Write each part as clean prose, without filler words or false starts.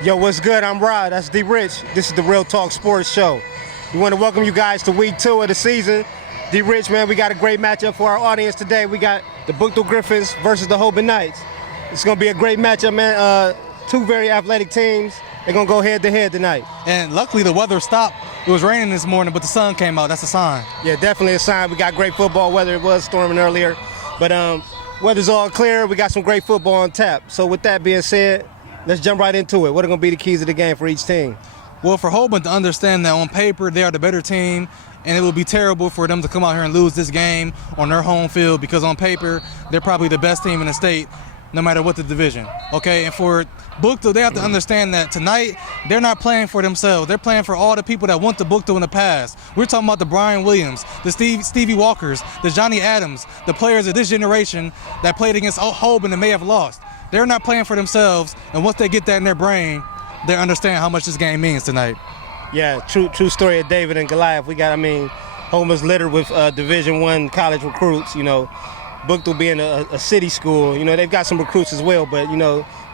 Yo, what's good? I'm Rod. That's D Rich. This is the Real Talk Sports Show. We want to welcome you guys to week 2 of the season. D Rich, man, we got a great matchup for our audience today. We got the Buchtel Griffins versus the Hoban Knights. It's going to be a great matchup, man. Two very athletic teams. They're going to go head-to-head tonight. And luckily the weather stopped. It was raining this morning, but the sun came out. That's a sign. Yeah, definitely a sign. We got great football weather. It was storming earlier. But weather's all clear. We got some great football on tap. So with that being said, let's jump right into it. What are going to be the keys of the game for each team? Well, for Hoban to understand that on paper they are the better team, and it would be terrible for them to come out here and lose this game on their home field, because on paper they're probably the best team in the state, no matter what the division. Okay, and for Buchtel, they have to understand that tonight they're not playing for themselves. They're playing for all the people that went to Buchtel in the past. We're talking about the Brian Williams, the Stevie Walkers, the Johnny Adams, the players of this generation that played against Hoban and may have lost. They're not playing for themselves, and once they get that in their brain, they understand how much this game means tonight. Yeah, true story of David and Goliath. Hoban's littered with Division I college recruits, Buchtel being a city school, they've got some recruits as well, but,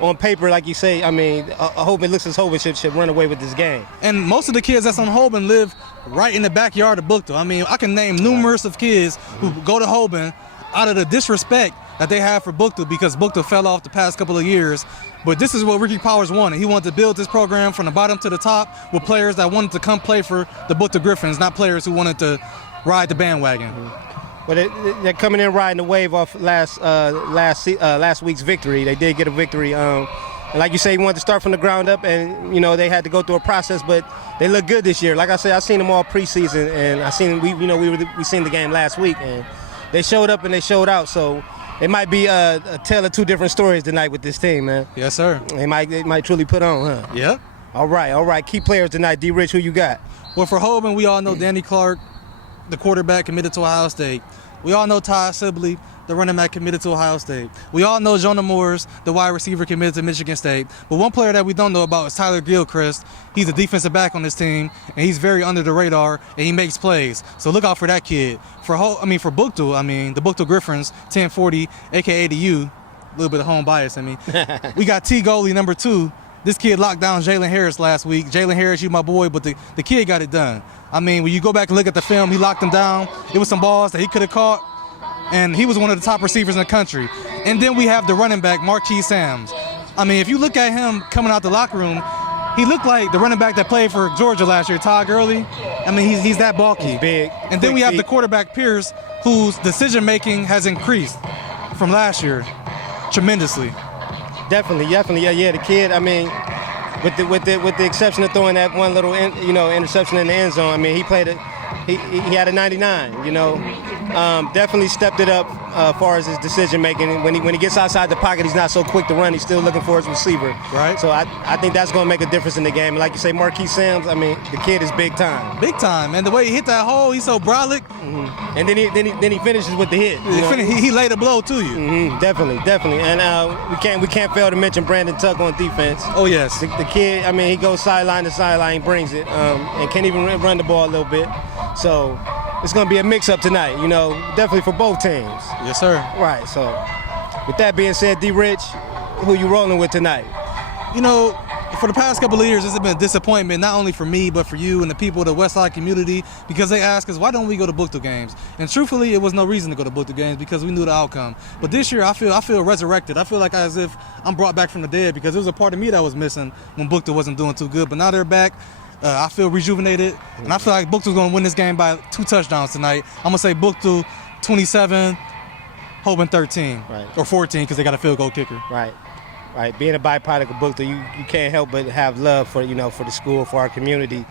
on paper, like you say, Hoban looks as Hoban should run away with this game. And most of the kids that's on Hoban live right in the backyard of Buchtel. I can name numerous of kids who go to Hoban out of the disrespect that they have for Buchtel, because Buchtel fell off the past couple of years. But this is what Ricky Powers wanted. He wanted to build this program from the bottom to the top with players that wanted to come play for the Buchtel Griffins, not players who wanted to ride the bandwagon. Well, they're coming in riding the wave off last week's victory. They did get a victory. And like you say, he wanted to start from the ground up, and they had to go through a process, but they look good this year. Like I said, I seen them all preseason, and we seen the game last week, and they showed up and they showed out. So it might be a tale of two different stories tonight with this team, man. Yes, sir. They might truly put on, huh? Yep. All right. Key players tonight. D. Rich, who you got? Well, for Hoban, we all know Danny Clark, the quarterback, committed to Ohio State. We all know Ty Sibley, the running back, committed to Ohio State. We all know Jonah Moores, the wide receiver, committed to Michigan State. But one player that we don't know about is Tyler Gilchrist. He's a defensive back on this team, and he's very under the radar, and he makes plays. So look out for that kid. For Buchtel, the Buchtel Griffins, 1040, a.k.a. the U, a little bit of home bias, we got T goalie number 2. This kid locked down Jalen Harris last week. Jalen Harris, you my boy, but the kid got it done. When you go back and look at the film, he locked him down. It was some balls that he could have caught, and he was one of the top receivers in the country. And then we have the running back, Marquis Sams. If you look at him coming out the locker room, he looked like the running back that played for Georgia last year, Todd Gurley. He's that bulky. He's big. And then we have the quarterback, Pierce, whose decision-making has increased from last year tremendously. Definitely. Yeah. The kid. With the exception of throwing that one little interception in the end zone. He played it. He had a 99. Definitely stepped it up as far as his decision making. When he gets outside the pocket, he's not so quick to run. He's still looking for his receiver. Right. So I think that's going to make a difference in the game. And like you say, Marquis Sams. The kid is big time. Big time, and the way he hit that hole, he's so brolic. Mm-hmm. And then he finishes with the hit. He laid a blow to you. Mm-hmm. Definitely. And we can't fail to mention Brandon Tuck on defense. Oh yes. The kid. He goes sideline to sideline, brings it, and can't even run the ball a little bit. So it's going to be a mix-up tonight, definitely for both teams. Yes, sir. Right, so with that being said, D. Rich, who you rolling with tonight? For the past couple of years, this has been a disappointment, not only for me, but for you and the people of the Westside community, because they ask us, why don't we go to Buchtel games? And truthfully, it was no reason to go to Buchtel games because we knew the outcome. But this year, I feel resurrected. I feel like as if I'm brought back from the dead, because there was a part of me that was missing when Buchtel wasn't doing too good. But now they're back. I feel rejuvenated, and I feel like Buchtel's going to win this game by 2 touchdowns tonight. I'm going to say Buchtel 27, Hoban 13, right. Or 14 because they got a field goal kicker. Right. Being a byproduct of Buchtel, you can't help but have love for for the school, for our community.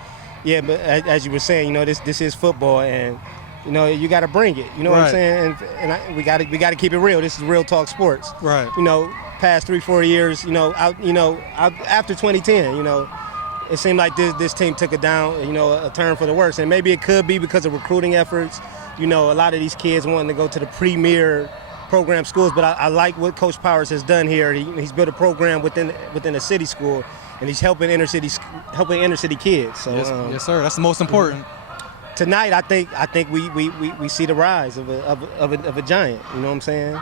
Yeah, but as you were saying, this is football, and you got to bring it. You know what I'm saying? And we got to keep it real. This is Real Talk Sports. Right. Past 3-4 years, after 2010, it seemed like this team took a turn for the worse. And maybe it could be because of recruiting efforts. A lot of these kids wanting to go to the premier program schools, but I like what Coach Powers has done here. He's built a program within a city school, and he's helping inner city kids. So yes, sir. That's the most important. Tonight, I think we see the rise of a giant. You know what I'm saying?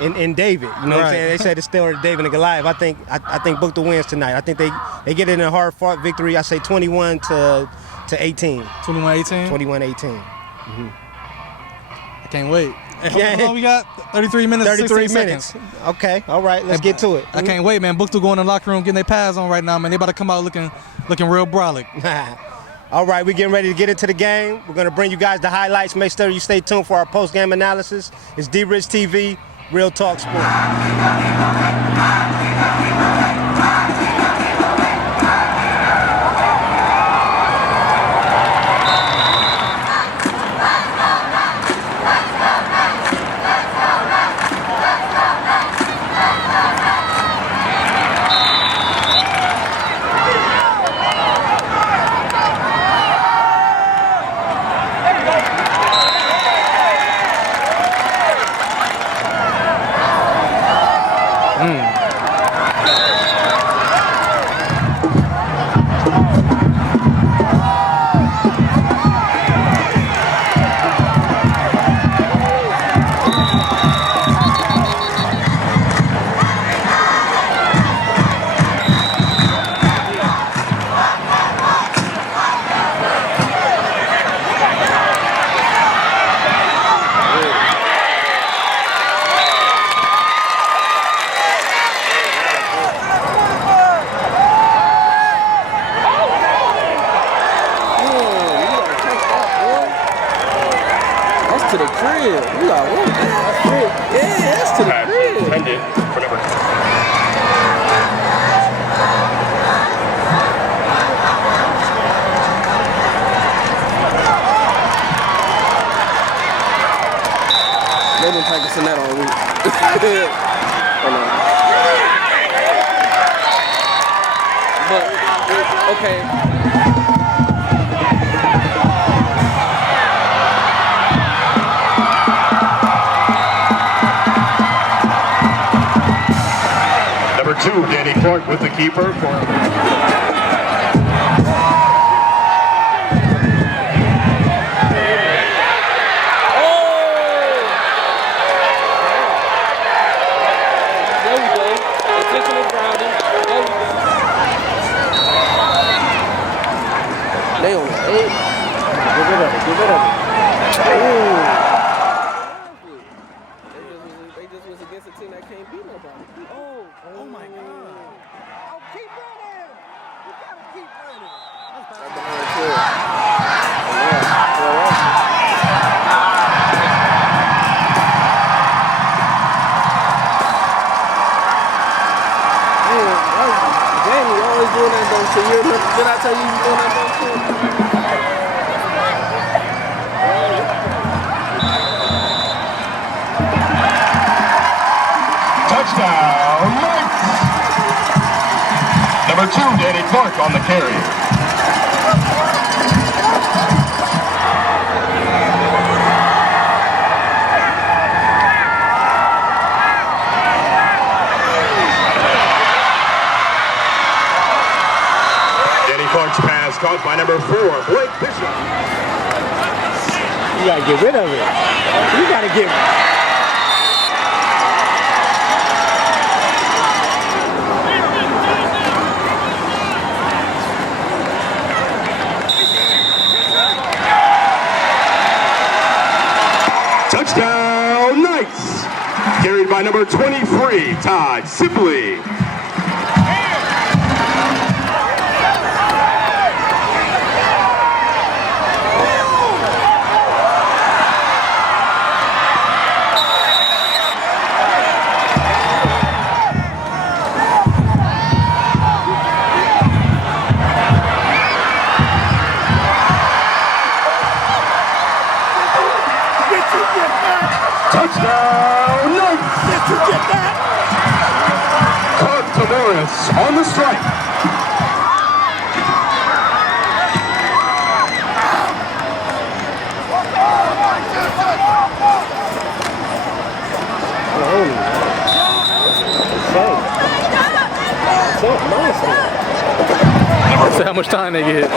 in David. You know what I'm saying? They said it's still David and Goliath. I think Buchtel wins tonight. I think they get it in a hard-fought victory. I say 21 to 18. 21-18? 21-18. I can't wait. How long we got? 33 minutes. 33 minutes. Seconds. Okay. All right. Let's get to it. I can't wait, man. Buchtel going in the locker room, getting their pads on right now, man. They about to come out looking real brolic. All right, we're getting ready to get into the game. We're going to bring you guys the highlights. Make sure you stay tuned for our post-game analysis. It's D-Rich TV, Real Talk Sports. To the crib. You like, what? Yeah, that's to the crib. Intended for number 2. They've been practicing that all week. But, okay. Number 2, Danny Clark with the keeper for They on the 8. Give it up. They just was against a team that can't beat nobody. Oh my God. Oh, keep running. You got to keep running. Right behind too. Jamie, you always doing that dumb shit. You remember, did I tell you you doing that dumb shit? touchdown, Knights! Number 2, Danny Clark on the carry. Danny Clark's pass caught by number 4, Blake Bishop. You got to get rid of it. You got to get Touchdown, Knights! Carried by number 23, Todd Sibley. Touchdown, Knights! Did you get that? Clark Tavares on the strike. Say how much time they get.